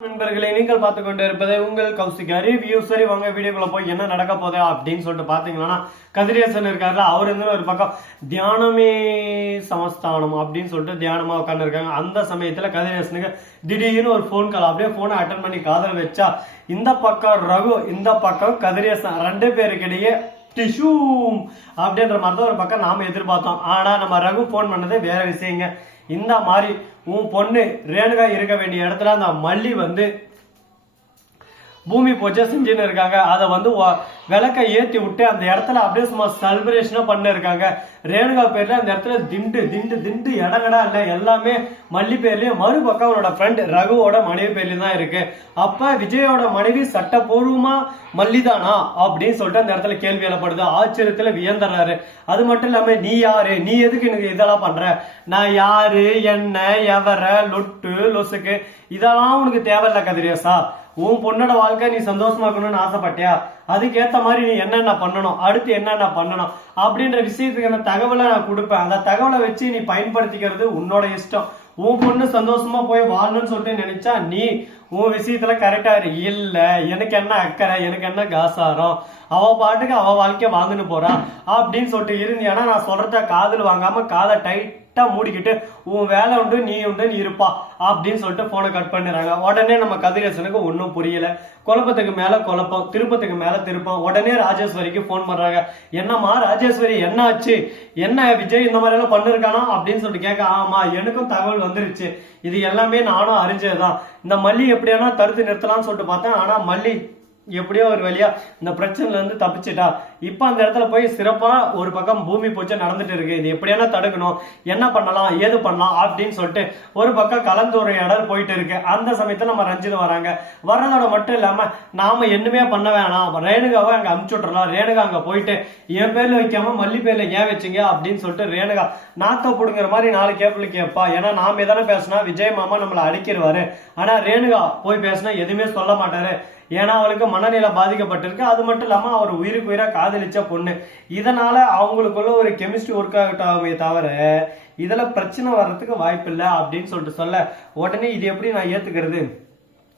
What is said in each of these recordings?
நண்பர்களே, நீங்கள் பார்த்து கொண்டு இருப்பது உங்கள் கௌசிக் ரிவ்யூ. சரி, வாங்க வீடியோக்குள்ள போய் என்ன நடக்க போகுது அப்படின்னு சொல்லிட்டு பாத்தீங்கன்னா, கதிரேசன் இருக்காருல, அவர் வந்து ஒரு பக்கம் தியானமே சமஸ்தானம் அப்படின்னு சொல்லிட்டு தியானமா உட்கார்ந்து இருக்காங்க. அந்த சமயத்துல கதிரேசனுக்கு திடீர்னு ஒரு போன் கால். அப்படியே போனை அட்டன் பண்ணி காதல் வச்சா, இந்த பக்கம் ரகு, இந்த பக்கம் கதிரேசன், ரெண்டு பேருக்கிடையே டிஷூ அப்படின்ற மாதிரி தான் ஒரு பக்கம் நாம எதிர்பார்த்தோம். ஆனா நம்ம ரகு போன் பண்ணது வேற விஷயங்க. இந்த மாதிரி உன் பொண்ணு ரேணுகா இருக்க வேண்டிய இடத்துல அந்த மல்லி வந்து பூமி பூஜை செஞ்சுன்னு இருக்காங்க. அதை வந்து விளக்க ஏற்றி விட்டு அந்த இடத்துல அப்படியே சும்மா செலிப்ரேஷனா பண்ண இருக்காங்க. ரேணுகா பேர்ல அந்த இடத்துல திண்டு திண்டு திண்டு இடங்கடா இல்லை, எல்லாமே மல்லி பேர்லயும் மறுபக்கம் அவனோட ஃப்ரெண்ட் ரகுவோட மனைவி பேர்லயும் தான் இருக்கு. அப்ப விஜயோட மனைவி சட்டப்பூர்வமா மல்லிதானா அப்படின்னு சொல்லிட்டு அந்த இடத்துல கேள்வி எழப்படுது. ஆச்சரியத்துல வியந்துறாரு. அது மட்டும் இல்லாம, நீ யாரு, நீ எதுக்கு எனக்கு இதெல்லாம் பண்ற, நான் யாரு, என்ன, எவர, லொட்டு லொசுக்கு, இதெல்லாம் உனக்கு தேவையில்ல கதிரேசா. உன் பொண்ணோட வாழ்க்கை நீ சந்தோஷமா இருக்கணும்னு ஆசைப்பட்டியா, அதுக்கேற்ற மாதிரி நீ என்னென்ன பண்ணணும், அடுத்து என்னென்ன பண்ணணும் அப்படின்ற விஷயத்துக்கான தகவலை நான் கொடுப்பேன். அந்த தகவலை வச்சு நீ பயன்படுத்திக்கிறது உன்னோட இஷ்டம். உன் பொண்ணு சந்தோஷமா போய் வாழணும்னு சொல்லிட்டு நினைச்சா நீ உன் விஷயத்துல கரெக்டா இரு. இல்ல, எனக்கு என்ன அக்கறை, எனக்கு என்ன காசாரம், அவ பாட்டுக்கு அவ வாழ்க்கைய வாங்கின்னு போறா அப்படின்னு சொல்லிட்டு இருந்தியானா, நான் சொல்றத காதல் வாங்காம காதை டைட்டா மூடிக்கிட்டு உன் வேலை உண்டு, நீ உண்டு, நீ இருப்பா அப்படின்னு சொல்லிட்டு போனை கட் பண்ணிடுறாங்க. உடனே நம்ம கதிரேசனுக்கு ஒன்னும் புரியல. குழப்பத்துக்கு மேல குழப்பம், திருப்பத்துக்கு மேல திருப்பம். உடனே ராஜேஸ்வரிக்கு போன் பண்றாங்க. என்னம்மா ராஜேஸ்வரி, என்ன ஆச்சு, என்ன விஜய் இந்த மாதிரி எல்லாம் பண்ணிருக்கானா அப்படின்னு சொல்லிட்டு கேட்க, ஆமா எனக்கும் தகவல் வந்துருச்சு, இது எல்லாமே நானும் அறிஞ்சதுதான். இந்த மல்லி எப்படியானா தடுத்து நிறுத்தலாம்னு சொல்லிட்டு பார்த்தேன். ஆனா மல்லி எப்படியோ ஒரு வழியா இந்த பிரச்சனைல இருந்து தப்பிச்சுட்டா. இப்ப அந்த இடத்துல போய் சிறப்பா ஒரு பக்கம் பூமி பூஜை நடந்துட்டு இருக்கு. இது எப்படியான தடுக்கணும், என்ன பண்ணலாம், ஏது பண்ணலாம் அப்படின்னு சொல்லிட்டு ஒரு பக்கம் கலந்துரையாடல் போயிட்டு இருக்கு. அந்த சமயத்துல நம்ம ரஞ்சிதம் வராங்க. வர்றதோட மட்டும் இல்லாம, நாம என்னமே பண்ண வேணாம், ரேணுகாவை அங்க அமுச்சு விட்டுறலாம். ரேணுகா அங்க போயிட்டு என் பேர்ல வைக்காம மல்லி பேர்ல ஏன் வச்சீங்க அப்படின்னு சொல்லிட்டு ரேணுகா நாக்க புடுங்குற மாதிரி 4 கேள்வி கேட்பா. ஏன்னா நாம எதானே பேசினா விஜய் மாமா நம்மளை அடிக்கிடுவாரு. ஆனா ரேணுகா போய் பேசினா எதுவுமே சொல்ல மாட்டாரு. ஏன்னா அவளுக்கு மனநிலை பாதிக்கப்பட்டிருக்கு. அது மட்டும் இல்லாம அவர் உயிருக்கு உயிரா காதலிச்ச பொண்ணு. இதனால அவங்களுக்குள்ள ஒரு கெமிஸ்ட்ரி ஒர்க் ஆகட்டாமே தவிர இதுல பிரச்சனை வர்றதுக்கு வாய்ப்பு இல்லை அப்படின்னு சொல்லிட்டு சொல்ல, உடனே இது எப்படி நான் ஏத்துக்கிறது,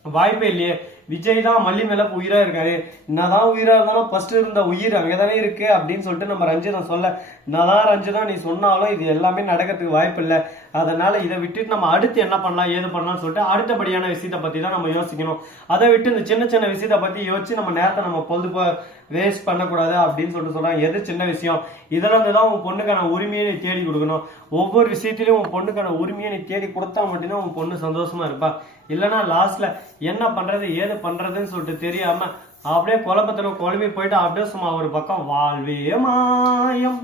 வாய்ப்பே இல்லையே, விஜய் தான் மல்லி மேல உயிரா இருக்காரு, என்னதான் உயிரா இருந்தாலும் ஃபர்ஸ்ட் இருந்த உயிர் அங்கதானே இருக்கு அப்படின்னு சொல்லிட்டு நம்ம ரஞ்சிதம் சொல்ல, என்னதான் ரஞ்சிதம் நீ சொன்னாலும் இது எல்லாமே நடக்கிறதுக்கு வாய்ப்பு இல்லை. அதனால இதை விட்டுட்டு நம்ம அடுத்து என்ன பண்ணலாம், ஏது பண்ணலாம்னு சொல்லிட்டு அடுத்தபடியான விஷயத்தை பத்தி தான் நம்ம யோசிக்கணும். அதை விட்டு இந்த சின்ன சின்ன விஷயத்தை பத்தி யோசிச்சு நம்ம நேரத்தை நம்ம பொழுது வேஸ்ட் பண்ணக்கூடாது அப்படின்னு சொல்லிட்டு சொல்றாங்க. எது சின்ன விஷயம், இதுல இருந்துதான் உன் பொண்ணுக்கான உரிமையை நீ தேடி கொடுக்கணும். ஒவ்வொரு விஷயத்திலயும் உன் பொண்ணுக்கான உரிமையை நீ தேடி கொடுத்தா மட்டும்தான் உன் பொண்ணு சந்தோஷமா இருப்பா. இல்லைன்னா லாஸ்ட்ல என்ன பண்றது ஏது பண்றதுன்னு சொல்லிட்டு தெரியாம அப்படியே குழப்பத்துல குழம்பி போயிட்டு அப்படியே சும்மா ஒரு பக்கம் வாழ்வே மாயம்,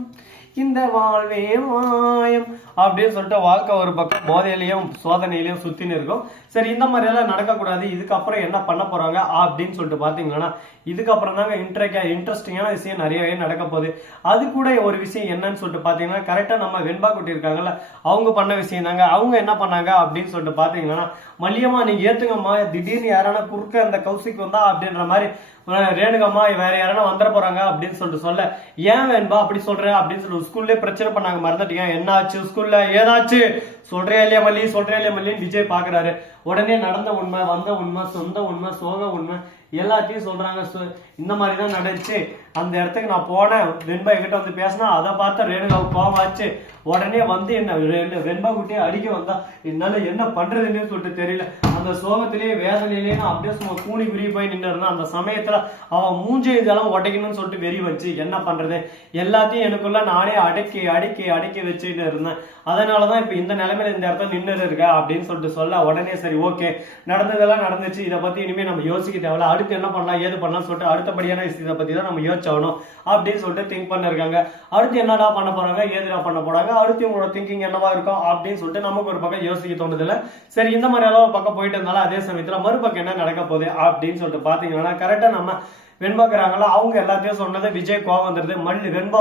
இந்த வாழ்வே மாயம் அப்படின்னு சொல்லிட்டு வாழ்க்கை ஒரு பக்கம் போதையிலையும் சோதனையிலையும் சுத்தின்னு இருக்கும். சரி, இந்த மாதிரி எல்லாம் நடக்கக்கூடாது, இதுக்கப்புறம் என்ன பண்ண போறாங்க அப்படின்னு சொல்லிட்டு பாத்தீங்கன்னா, இதுக்கப்புறம் தாங்க இன்ட்ரெஸ்டிங்கான விஷயம் நிறையவே நடக்க போகுது. அது கூட ஒரு விஷயம் என்னன்னு சொல்லிட்டு பாத்தீங்கன்னா, கரெக்டா நம்ம வெண்பா குட்டி இருக்காங்கல்ல, அவங்க பண்ண விஷயம் தாங்க. அவங்க என்ன பண்ணாங்க அப்படின்னு சொல்லிட்டு பாத்தீங்கன்னா, மல்லியம்மா நீங்க ஏத்துங்கம்மா, திடீர்னு யாரான குறுக்க அந்த கௌசிக் வந்தா அப்படின்ற மாதிரி ரேணுகம்மா வேற யாரான வந்துட போறாங்க அப்படின்னு சொல்லிட்டு சொல்ல, ஏன் வேண்பா அப்படி சொல்ற அப்படின்னு சொல்லிட்டு ஸ்கூல்லே பிரச்சனை பண்ணாங்க, மறந்துட்டீங்க, என்ன ஆச்சு ஸ்கூல்ல ஏதாச்சு சொல்றே இல்லையா மல்லி, சொல்றே இல்லையா மல்லின்னு விஜய் பாக்குறாரு. உடனே நடந்த உண்மை, வந்த உண்மை, சொந்த உண்மை, சோக உண்மை எல்லாத்தையும் சொல்றாங்க. இந்த மாதிரிதான் நடந்துச்சு, அந்த இடத்துக்கு நான் போனேன், வெண்பா என்கிட்ட வந்து பேசினா அதை பார்த்தா ரேணுகாவுக்கு கோவம் ஆச்சு. உடனே வந்து என்ன வெண்பா குட்டியே அடிக்க வந்தா, என்னால என்ன பண்றதுன்னு சொல்லிட்டு தெரியல. அந்த சோகத்திலேயே வேதனையிலேயே நான் அப்படியே சும்மா கூணி விரி போய் நின்று இருந்தேன். அந்த சமயத்துல அவன் மூஞ்சை இதெல்லாம் உடைக்கணும்னு சொல்லிட்டு வெறி வச்சு என்ன பண்றது, எல்லாத்தையும் எனக்குள்ள நானே அடக்கி அடக்கி அடக்கி வச்சுட்டு இருந்தேன். அதனாலதான் இப்ப இந்த நிலைமையில இந்த இடத்துல நின்று இருக்க அப்படின்னு சொல்லிட்டு சொல்ல, உடனே சரி ஓகே நடந்ததெல்லாம் நடந்துச்சு, இதை பத்தி இனிமே நம்ம யோசிக்க தேவையில்ல, அடுத்து என்ன பண்ணலாம் ஏது பண்ணலாம் சொல்லிட்டு அடுத்தபடியான விஷயத்தை பத்தி தான் நம்ம யோசிச்சாகணும் அப்படின்னு சொல்லிட்டு திங்க் பண்ணிருக்காங்க. அடுத்து என்னடா பண்ண போறாங்க, ஏதுடா பண்ண போறாங்க, அடுத்து உங்களோட திங்கிங் என்னவா இருக்கும் அப்படின்னு சொல்லிட்டு நமக்கு ஒரு பக்கம் யோசிக்க தோணுது இல்ல. சரி, இந்த மாதிரி எல்லாம் பக்கம் போயிட்டு இருந்தாலும் அதே சமயத்துல மறுபக்கம் என்ன நடக்க போகுது அப்படின்னு சொல்லிட்டு பாத்தீங்கன்னா, கரெக்டா நம்ம வெண்பாக்குறாங்களா, அவங்க எல்லாத்தையும் சொன்னது விஜய் கோவம் வந்துருது. மல்லி வெண்பா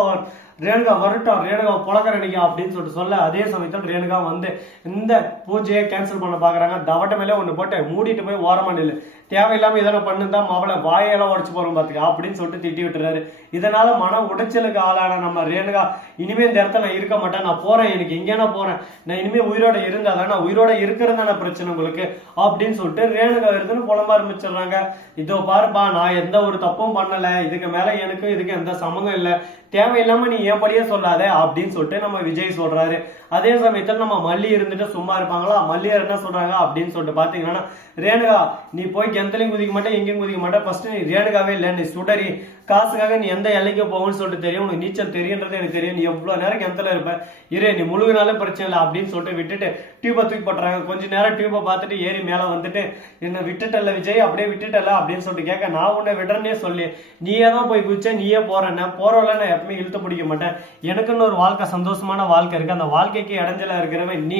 ரேணுகா வரட்டும், ரேணுகா புலக்கரணிக்கா அப்படின்னு சொல்ல அதே சமயத்தில் ரேணுகா வந்து இந்த பூஜையை கேன்சல் பண்ண பாக்குறாங்க. தவட்ட மேலே ஒண்ணு போட்டு மூடிட்டு போய் ஓரமா நில்லு, தேவையில்லாம இதெல்லாம் பண்ணுதான் அவளை வாயெல்லாம் உடச்சு போறோம் பாத்துக்க அப்படின்னு சொல்லிட்டு திட்டி விட்டுறாரு. இதனால மன உடைச்சலுக்கு ஆளான நம்ம ரேணுகா இனிமே இந்த இடத்துல நான் இருக்க மாட்டேன், நான் போறேன், எனக்கு எங்கேனா போறேன், நான் இனிமே உயிரோட இருந்தாதான் நான் உயிரோட இருக்கிறதான பிரச்சனை உங்களுக்கு அப்படின்னு சொல்லிட்டு ரேணுகா இருக்குன்னு புலம்ப ஆரம்பிச்சிடுறாங்க. இதோ பாருப்பா, நான் எந்த ஒரு தப்பும் பண்ணல, இதுக்கு மேல எனக்கு இதுக்கு எந்த சம்மந்தம் இல்லை, தேவையில்லாம நீ ஏன் படியே சொல்லாத அப்படின்னு சொல்லிட்டு நம்ம விஜய் சொல்றாரு. அதே சமயத்தில் நம்ம மல்லி இருந்துட்டு சும்மா இருப்பாங்களா? மல்லியார் என்ன சொல்றாங்க அப்படின்னு சொல்லிட்டு பாத்தீங்கன்னா, ரேணுகா நீ போய் கிணத்துலையும் குதிக்க மாட்டேன், எங்கேயும் குதிக்க மாட்டேன், ஃபர்ஸ்ட் நீ ரேணுகாவே இல்லை, நீ சுடரி, காசுக்காக நீ எந்த எல்லைக்கு போகும்னு சொல்லிட்டு தெரியும், உனக்கு நீச்சல் தெரியுன்றது எனக்கு தெரியும், நீ எவ்வளவு நேரம் கிணத்துல இருப்ப, இரு நீ முழுகினாலும் பிரச்சனை இல்லை அப்படின்னு சொல்லிட்டு விட்டுட்டு டியூபை தூக்கி போட்டுறாங்க. கொஞ்ச நேரம் டியூபை பார்த்துட்டு ஏறி மேல வந்துட்டு என்ன விட்டுட்டல விஜய், அப்படியே விட்டுட்டல அப்படின்னு சொல்லிட்டு கேட்க, நான் உன்னை விடுறேன்னே சொல்லி நீயே தான் போய் குதிச்ச, நீயே போறேன்னா போறவள நான் எப்பவுமே இழுத்து பிடிக்க மாட்டேன், எனக்குன்னு ஒரு வாழ்க்கை, சந்தோஷமான வாழ்க்கை இருக்கு, அந்த வாழ்க்கைக்கு இடைஞ்சலா இருக்கிறவன்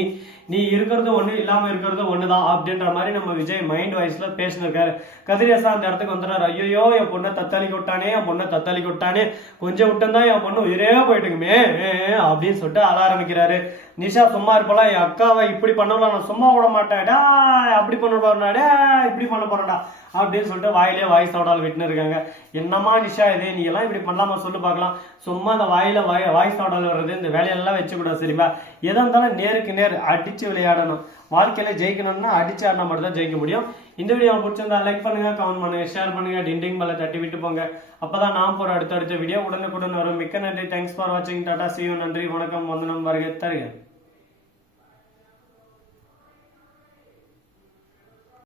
நீ இருக்கிறது ஒண்ணு, இல்லாம இருக்கிறது ஒண்ணுதான் அப்படின்ற மாதிரி நம்ம விஜய் மைண்ட் வாய்ஸ்ல பேசினிருக்காரு. கதிரேசா அந்த இடத்துக்கு வந்துடுறாரு. ஐயோ என் பொண்ணை தத்தாளிக்கு விட்டானே, என் பொண்ணை தத்தாளிக்கு விட்டானே, கொஞ்சம் விட்டுந்தான் என் பொண்ணு உயிரே போயிட்டுக்குமே அப்படின்னு சொல்லிட்டு அழ ஆரம்பிக்கிறாரு. நிஷா சும்மா இருப்பலாம், என் அக்காவை இப்படி பண்ணலாம், நான் சும்மா விட மாட்டேடா, அப்படி பண்ண போறேன்டா, இப்படி பண்ண போறேன்டா அப்படின்னு சொல்லிட்டு வாயிலே வாய் சவுடால் விட்டுன்னு இருக்காங்க. என்னம்மா நிஷா இதே நீ எல்லாம் இப்படி பண்ணலாமா சொல்லு பார்க்கலாம், சும்மா அந்த வாயில வாய் சவுடால் வர்றது இந்த வேலையெல்லாம் வச்சுக்கூடாது சரிங்களா, எதா இருந்தாலும் நேருக்கு நேர் அடிச்சு விளையாடணும், வாழ்க்கையில ஜெயிக்கணும்னா அடிச்சு ஆடினா மட்டும் தான் ஜெயிக்க முடியும். இந்த வீடியோ பிடிச்சிருந்தா லைக் பண்ணுங்க, கமெண்ட் பண்ணுங்க, ஷேர் பண்ணுங்க, டிண்டிங் பெல்லை தட்டி விட்டு போங்க, அப்பதான் நான் போற அடுத்த வீடியோ உடனுக்குடன் வரும். மிக்க நன்றி, தேங்க்ஸ் ஃபார் வாட்சிங், டாடா, see you, நன்றி, வணக்கம், வந்தனம், வருக, தருக.